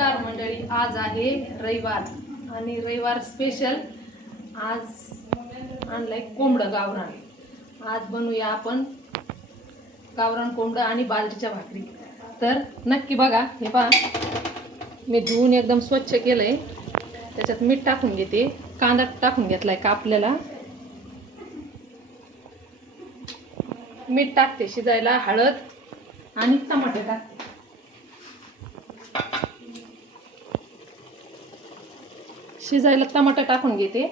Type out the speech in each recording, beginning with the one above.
नमस्कार मंडळी, आज आहे रविवार आणि रविवार स्पेशल आज आणलाय कोंबडं गावरान. आज बनवूया आपण गावरान कोंबडं आणि बाजरीच्या भाकरी. तर नक्की बघा. हे पहा, मी धुवून एकदम स्वच्छ केलंय. त्याच्यात मीठ टाकून घेते, कांदा टाकून घेतलाय कापलेला, मीठ टाकते शिजायला, हळद आणि टमाटे टाकते. शिजायला टमाटर टाकून घेते.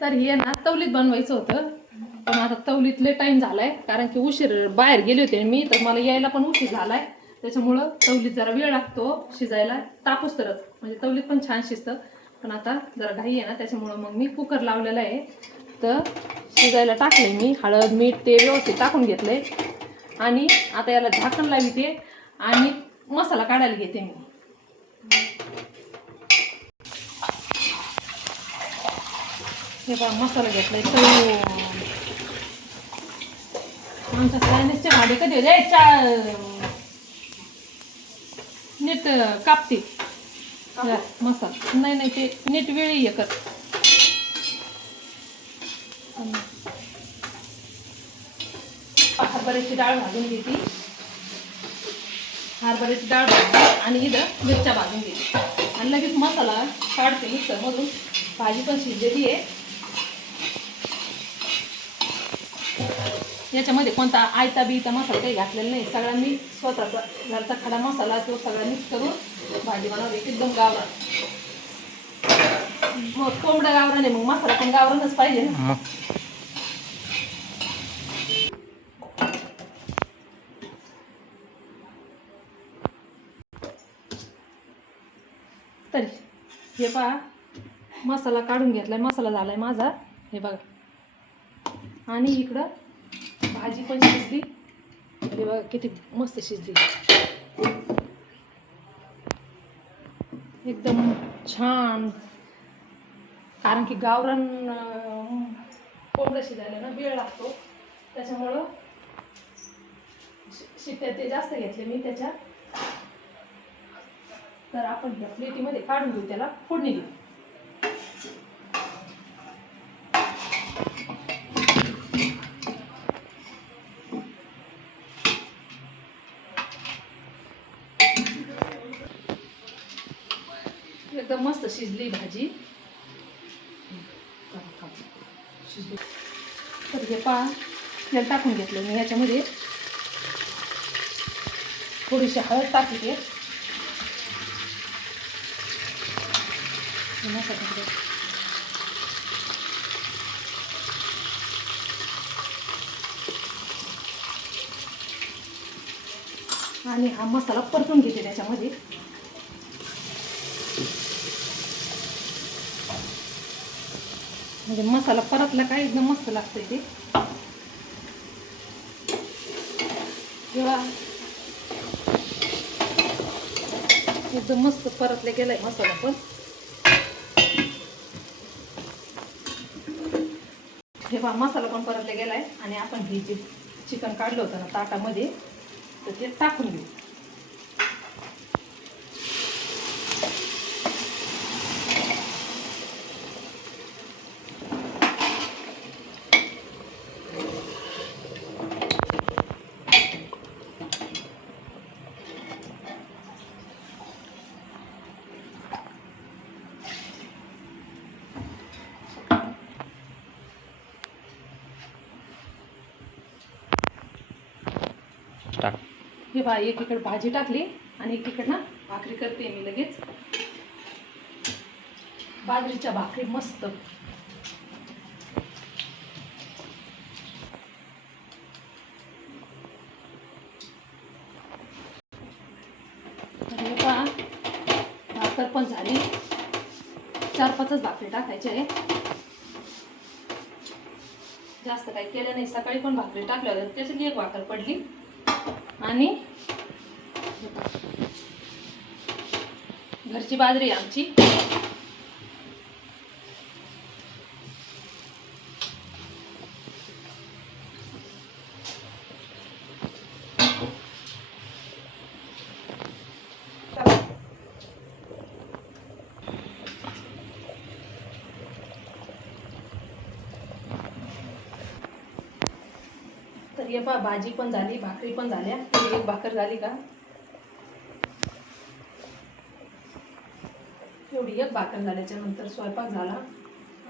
तर हे ना तवलीत बनवायचं होतं, पण आता तवलीतले टाइम झालाय, कारण की उशीर बाहेर गेले होते मी, तर मला यायला पण उशीर झालाय. त्याच्यामुळं तवलीत जरा वेळ लागतो शिजायला, तापूस तरच, म्हणजे तवलीत पण छान शिजतं. पण आता जरा घाई आहे ना, त्याच्यामुळं मग मी कुकर लावलेला आहे. तर शिजायला टाकले मी, हळद मीठ ते व्यवस्थित टाकून घेतलंय. आणि आता याला झाकण लावते आणि मसाला काढायला घेते मी. हे बघा, मसाला घेतलाय. आमच्या सायनेसचे भाडे कधी होते नीट कापते मसाला. नाही ते नीट वेळी हे कर. हरभऱ्याची डाळ भाजून घेते, हरभऱ्याची डाळ भाजते आणि इथं मिरच्या भाजून घेते आणि लगेच मसाला काढते मिक्सरमधून. भाजी पण शिजलेली आहे. याच्यामध्ये कोणता आयता बियता मसाला काही घातलेला नाही. सगळा मी स्वतःचा घरचा खडा मसाला तो सगळा मिक्स करून भाजी बनवली. एकदम गावरान. मग कोंबडा गावरान आहे, मग मसाला पण गावरानच पाहिजे ना. तर हे पहा, मसाला काढून घेतलाय, मसाला झालाय माझा. हे बघा, आणि इकडं भाजी पण शिजली. हे बघा किती मस्त शिजली, एकदम छान. कारण की गावरान कोंबडं शिजायला ना वेळ लागतो, त्याच्यामुळं शिट्ट्या ते जास्त घेतले मी त्याच्यात. तर आपण ह्या प्लेटीमध्ये काढून घेऊ, त्याला फोडणी देऊ. एकदम मस्त शिजली भाजी. शिजली. तर हे पहा, तेल टाकून घेतलं मी. याच्यामध्ये थोडीशी हळद टाकते. आणि हा मसाला परतून घेते त्याच्यामध्ये. म्हणजे मसाला परतला काय एकदम मस्त लागतंय ते. जेव्हा एकदम मस्त परतला गेलाय मसाला पण. हे पहा, मसाला पण परतला गेलाय. आणि आपण हे जे चिकन काढलं होतं ना ताटामध्ये, तर ते टाकून घेऊ. हे पहा, एकीकडे भाजी टाकली आणि एकीकडे ना भाकरी करते मी लगेच. बाजरीच्या भाकरी मस्त. हे पहा, भाकर पण झाली. 4-5च भाकरी टाकायची आहे, जास्त काही केलं नाही. सकाळी पण भाकरी टाकल्या होत्या, त्याच्यात एक भाकर पडली. आणि घरची बाजरी आमची. हे पहा भाजी पण झाली, भाकरी पण झाल्या. एक भाकर झाली का, एवढी एक भाकर झाल्याच्या नंतर स्वयंपाक झाला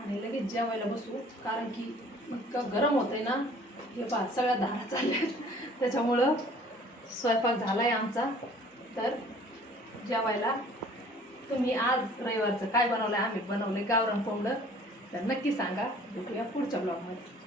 आणि लगेच जेवायला बसू. कारण की इतकं गरम होतंय ना, हे पहा सगळ्या धारा चालल्या, त्याच्यामुळं स्वयंपाक झालाय आमचा. तर जेवायला तुम्ही आज रविवारचं काय बनवलंय? आम्ही बनवलंय गावरान कोंबडं. तर नक्की सांगा. भेटूया पुढच्या ब्लॉगमध्ये.